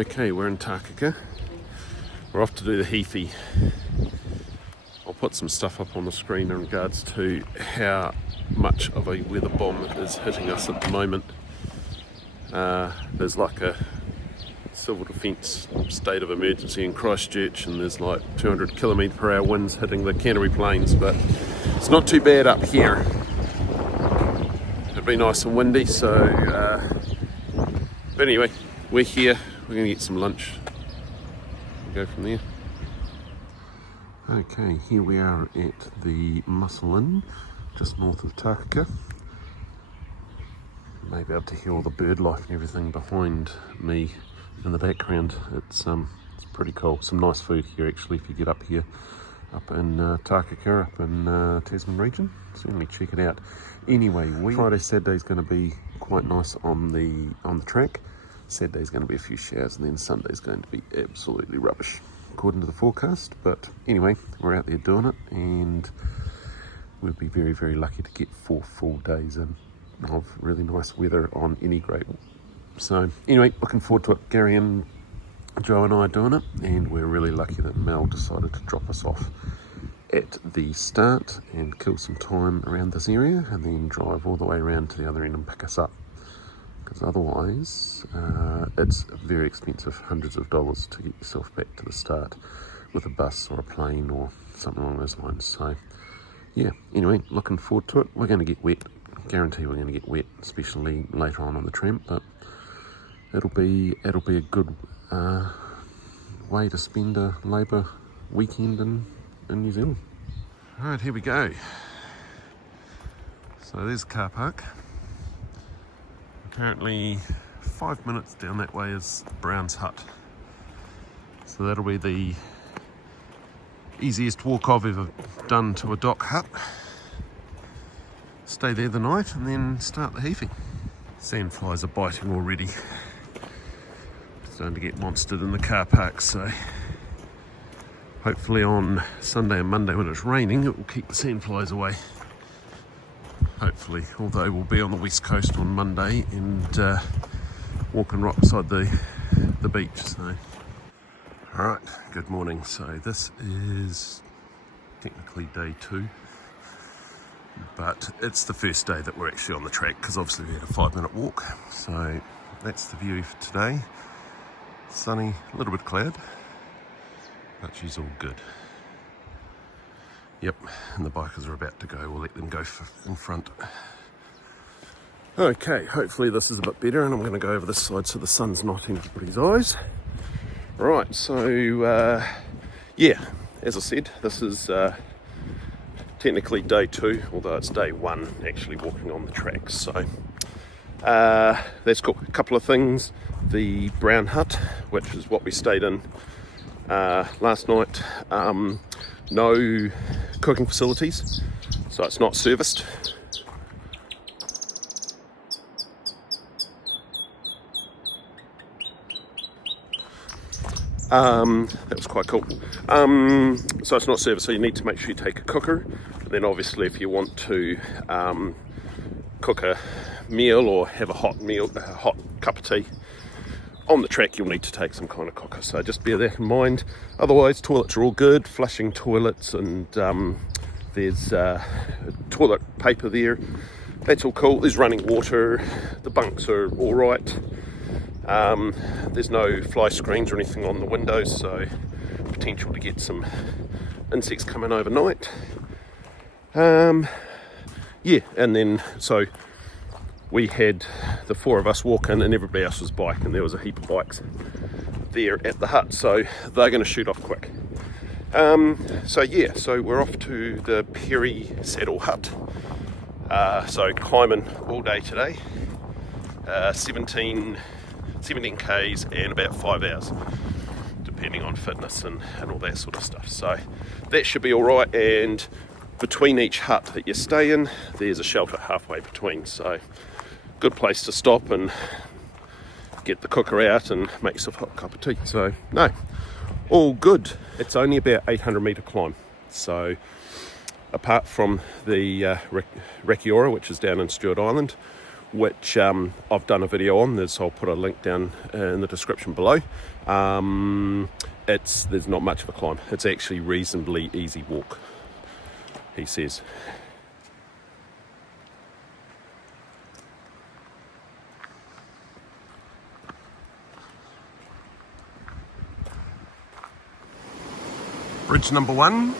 Okay, we're in Takaka. We're off to do the Heaphy. I'll put some stuff up on the screen in regards to how much of a weather bomb is hitting us at the moment. There's like a civil defence state of emergency in Christchurch, and there's like 200 km/h winds hitting the Canterbury Plains, but it's not too bad up here. It'll be nice and windy, so but anyway, we're here. We're going to get some lunch and go from there. Okay, here we are at the Mussel Inn, just north of Takaka. You may be able to hear all the bird life and everything behind me in the background. It's pretty cool. Some nice food here actually if you get up here, up in Takaka, up in Tasman region. Certainly check it out. Anyway, Friday, Saturday's going to be quite nice on the track. Saturday's going to be a few showers, and then Sunday's going to be absolutely rubbish, according to the forecast. But anyway, we're out there doing it, and we'll be very, very lucky to get 4 full days in of really nice weather on any grade. So anyway, looking forward to it. Gary and Joe and I are doing it, and we're really lucky that Mel decided to drop us off at the start and kill some time around this area, and then drive all the way around to the other end and pick us up. Because otherwise it's very expensive, hundreds of dollars to get yourself back to the start with a bus or a plane or something along those lines. So yeah, anyway, looking forward to it. We're going to get wet, guarantee we're going to get wet, especially later on the tramp, but it'll be a good way to spend a labour weekend in New Zealand. Alright, here we go. So there's the car park. Apparently 5 minutes down that way is Brown's hut. So that'll be the easiest walk I've ever done to a dock hut. Stay there the night and then start the Heaphy. Sandflies are biting already. Starting to get monstered in the car park, so hopefully on Sunday and Monday when it's raining it will keep the sandflies away. Hopefully, although we'll be on the west coast on Monday and walking right beside the beach. So, all right, good morning. So this is technically day 2, but it's the first day that we're actually on the track because obviously we had a 5-minute walk. So that's the view for today. Sunny, a little bit cloud, but she's all good. Yep, and the bikers are about to go. We'll let them go in front. Okay, hopefully this is a bit better, and I'm going to go over this side so the sun's not in everybody's eyes. Right, so yeah, as I said, this is technically day 2, although it's day 1 actually walking on the tracks. So that's cool. A couple of things. The Brown hut, which is what we stayed in last night. No cooking facilities, so it's not serviced. That was quite cool. So it's not serviced, so you need to make sure you take a cooker. And then obviously if you want to cook a meal or have a hot cup of tea on the track, you'll need to take some kind of cooker, so just bear that in mind. Otherwise, toilets are all good, flushing toilets, and there's toilet paper there. That's all cool. There's running water. The bunks are all right. There's no fly screens or anything on the windows, so potential to get some insects coming overnight. Yeah, and then so we had the 4 of us walk in and everybody else was bike, and there was a heap of bikes there at the hut, so they're going to shoot off quick. So yeah, so we're off to the Perry Saddle Hut. So climbing all day today, 17 k's and about 5 hours, depending on fitness and all that sort of stuff. So that should be all right, and between each hut that you stay in, there's a shelter halfway between, so good place to stop and get the cooker out and make yourself a hot cup of tea. So no, all good. It's only about 800 metre climb, so apart from the Rakiora, which is down in Stewart Island, which I've done a video on. So I'll put a link down in the description below. There's not much of a climb. It's actually reasonably easy walk, he says. Bridge number 1.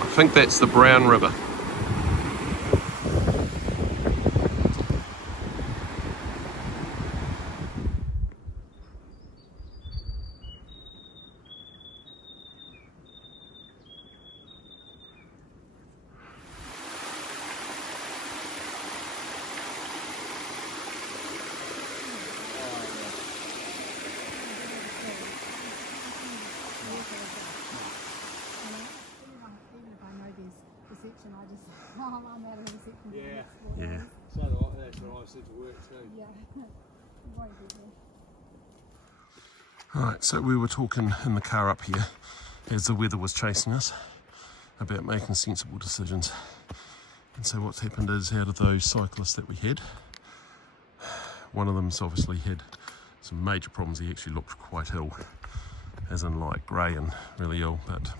I think that's the Brown River. Yeah. So that's what I said to work too. Yeah. Alright, so we were talking in the car up here as the weather was chasing us about making sensible decisions. And so what's happened is, out of those cyclists that we had, one of them's obviously had some major problems. He actually looked quite ill, as in like grey and really ill, but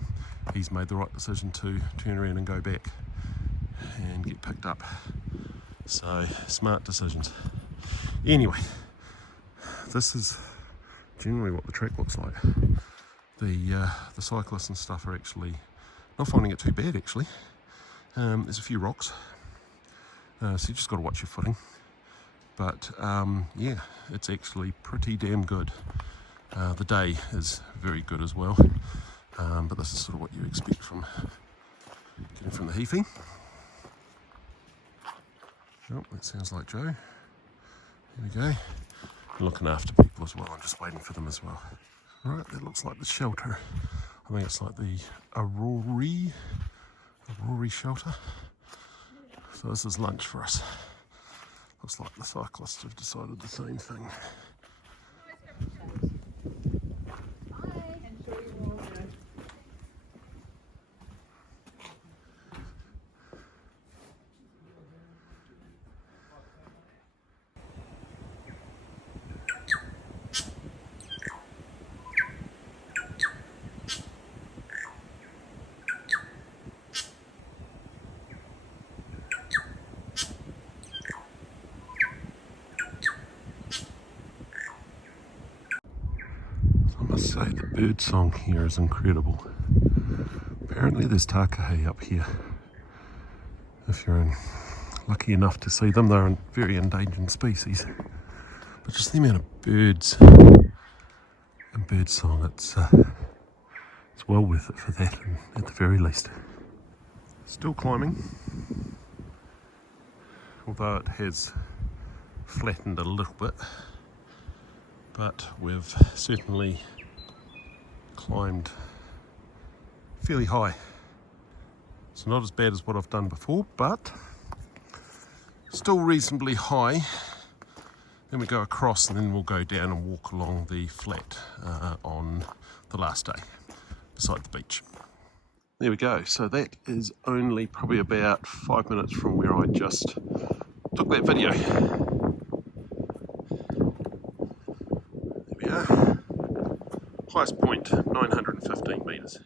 he's made the right decision to turn around and go back and get picked up. So, smart decisions. Anyway, this is generally what the track looks like. The cyclists and stuff are actually not finding it too bad, actually. There's a few rocks, so you just got to watch your footing. But yeah, it's actually pretty damn good. The day is very good as well, but this is sort of what you expect from getting from the Heaphy. Oh, that sounds like Joe. Here we go. I'm looking after people as well. I'm just waiting for them as well. Right, that looks like the shelter. I think it's like the Aurori shelter. So this is lunch for us. Looks like the cyclists have decided the same thing. I must say the bird song here is incredible. Apparently there's takahe up here. If you're lucky enough to see them, they're a very endangered species. But just the amount of birds and bird song, it's well worth it for that, at the very least. Still climbing, although it has flattened a little bit. But we've certainly climbed fairly high. It's not as bad as what I've done before, but still reasonably high. Then we go across and then we'll go down and walk along the flat on the last day beside the beach. There we go. So that is only probably about 5 minutes from where I just took that video. Highest point, 915 metres.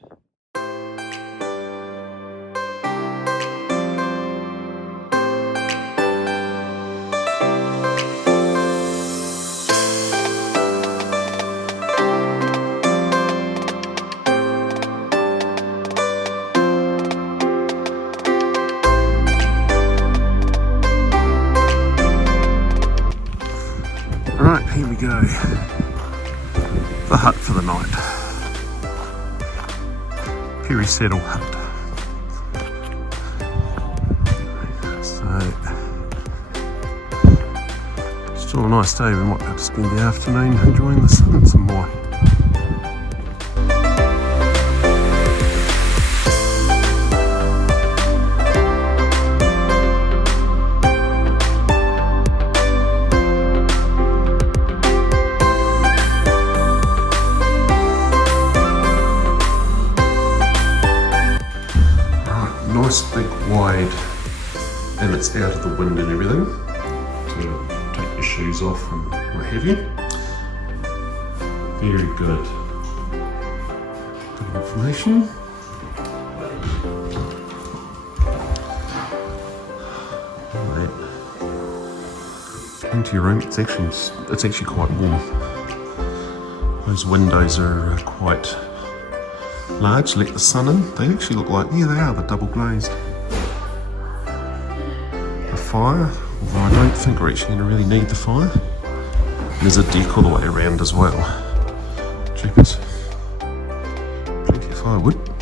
Right, here we go. The hut for the night. Very settle hut. So, still a nice day. We might be able to spend the afternoon enjoying the sun some more. Nice big wide and it's out of the wind and everything to take your shoes off and what have you. Very good. Good information. Into your room, it's actually quite warm. Those windows are quite large, let the sun in. They actually look like, yeah, they are, they're double glazed. The fire, although I don't think we're actually going to really need the fire. There's a deck all the way around as well. Jeepers. Plenty of firewood.